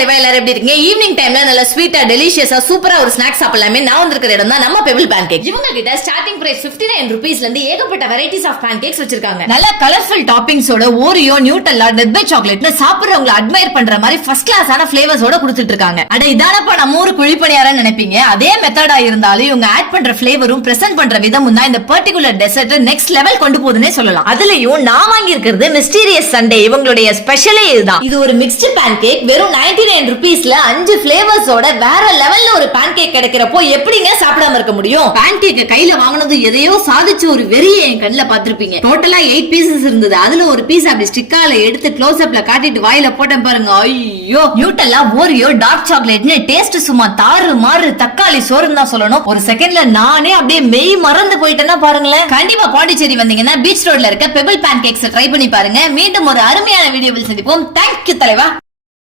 தலைவா எல்லாரும் எப்படி இருக்கீங்க? ஈவினிங் டைம்ல நல்ல ஸ்வீட்டா டெலிஷியஸா சூப்பரா ஒரு ஸ்நாக்ஸ் சாப்பிடலாமே நான் வந்திருக்கிற இடம் தான் நம்ம பெபிள் பேன்கேக். இவங்க கிட்ட ஸ்டார்டிங் பிரைஸ் 59 ரூபீஸ்ல இருந்து ஏகப்பட்ட வெரைட்டிஸ் ஆஃப் பேன்கேக்ஸ் வச்சிருக்காங்க. நல்ல colourful டாப்பிங்ஸோட Oreo, நியூட்டெல்லா, death by சாக்லேட்னு சாப்பிடுறவங்க admire பண்ற மாதிரி ஃபர்ஸ்ட் கிளாஸான ஃபிளேவர்ஸோட கொடுத்துட்டு இருக்காங்க. அட இதானப்பா நம்ம ஊரு குழிப்பணியாரன்னு நினைப்பீங்க. அதே மெத்தடா இருந்தாலும் இவங்க ஆட் பண்ற ஃபிளேவரும் பிரசன்ட் பண்ற விதமும் தான் இந்த பர்டிகுலர் டெசர்ட் நெக்ஸ்ட் லெவல் கொண்டு போகுதுன்னே சொல்லலாம். அதுலயும் நான் வாங்கி இருக்கிறது மிஸ்டீரியஸ் சண்டே. இவங்களுடைய ஸ்பெஷலே இதுதான். இது ஒரு மிக்ஸ்டு பேன்கேக். வெறும் 99 ரூபீஸ்ல 5 ஃபிளேவர்ஸோட வேற லெவல்ல ஒரு பேன்கேக் கிடைக்கிறப்போ எப்படிங்க சாப்பிடாம இருக்க முடியும்? பேன்கேக் கையில வாங்குனது எதையோ சாதிச்சு ஒரு வெறிய என் கண்ணுல பாத்திருப்பீங்க. டோட்டலா 8 பீசஸ் இருந்தது. அதுல ஒரு பீஸ் அப்படி ஸ்டிக்கால எடுத்து க்ளோஸ் அப்ல காட்டிட்டு வாயில போட்டேன் பாருங்க. ஐயோ, நியூட்டெல்லா, ஓரியோ, டார்க் சாக்லேட்னு டேஸ்ட் சும்மா தாறு மாறு தக்காளி சோறுன்னு தான் சொல்லணும். ஒரு செகண்ட்ல நானே அப்படியே மெய் மறந்து போயிட்டேன்னா பாருங்களேன். கண்டிப்பா பாண்டிச்சேரி வந்தீங்கன்னா பீச் ரோட்ல இருக்க பெபிள் பேன்கேக்ஸ் ட்ரை பண்ணி பாருங்க. மீண்டும் ஒரு அருமையான வீடியோவில் சந்திப்போம். தேங்க்யூ தலைவா.